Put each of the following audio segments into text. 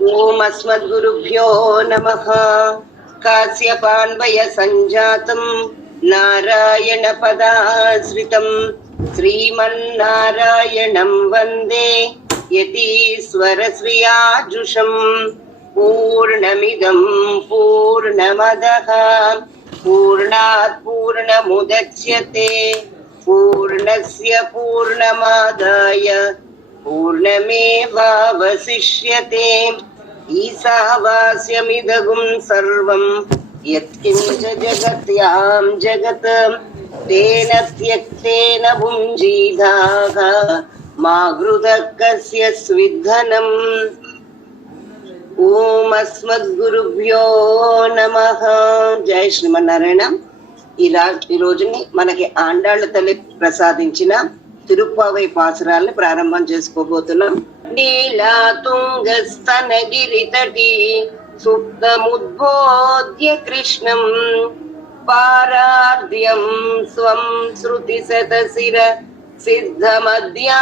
ओम अस्मद्गुरुभ्यो नमः। कास्यपान्वय संजातं नारायण पदाश्रितं श्रीमन्नारायणं वन्दे यतीश्वरश्रियाजुषम्। पूर्णमिदं पूर्णमदः पूर्णात् पूर्णमुदच्यते पूर्णस्य पूर्णमादाय पूर्णमेवावशिष्यते। ईशावास्यमिदगुं सर्वं यत्किञ्च जगत्यां जगत् तेन त्यक्तेन भुञ्जीधाः मा घृतः कस्य स्विद्धनम्। ओम अस्मद्गुरुभ्यो नमः। జై శ్రీమన్నారాయణ. ఈ రోజుని మనకి ఆండాళ్ళ తల్లి ప్రసాదించిన తిరుప్పావై పాసురాల్ని ప్రారంభం చేసుకోబోతున్నాం. నీలా తుంగస్తనగిరి తటి సుప్తముద్బోధ్య కృష్ణం పారార్ధ్యం స్వం శృతి శతశిర సిద్ధమధ్యాపయంతి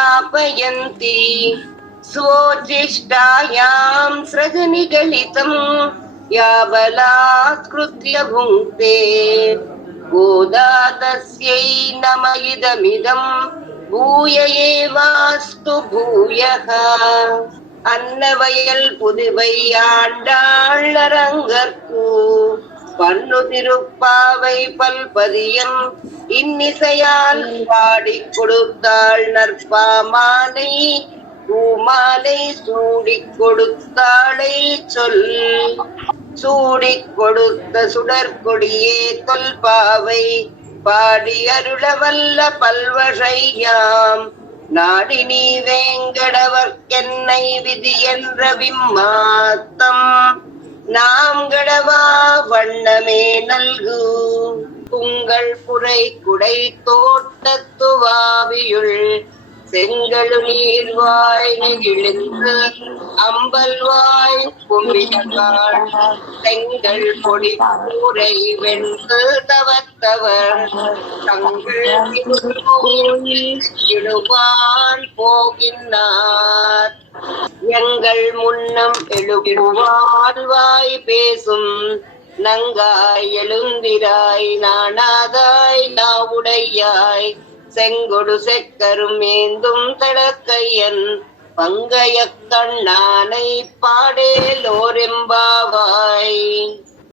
स्वोज्येष्ठायां सृजनिगलितं या बलात्कृत्य भुङ्क्ते गोदा तस्यै नम इदमिदं भूय एवास्तु भूयः. அன்னவயல் புதுவை ஆண்டாளரங்கற்கு பன்னு திருப்பாவை பல்பதியம் இன்னிசையால் பாடிக் கொடுத்தாள் நற்பாமாலை பூமாலை சூடிக் கொடுத்தாளை சொல். சூடிக் கொடுத்த சுடற்கொடியே தொல்பாவை பாடி அருளவல்ல பல்வகையாம் நாடி நீ வேங்கடவர்க்கென்னை விதி என்ற விம்மாத்தம் நாம் கடவா வண்ணமே நல்கு. உங்கள் புரை குடை தோட்டத்துவாவியுள் செங்கழு நீர்வாய் நெகிழ்ந்து அம்பல்வாய் கும்பிடாள் செங்கல் பொடி கூரை வென்று தவத்தவர் தங்கள் இடுவான் போகின்றார். எங்கள் முன்னம் எழுவாய் பேசும் நங்காய் எழுந்திராய் நாணாதாய் நாவுடையாய் செங்கொடு செக்கரும் ஏந்தும் தடக்கையன் பங்கைய கண்ணானை பாடேலோரெம்பாவாய்.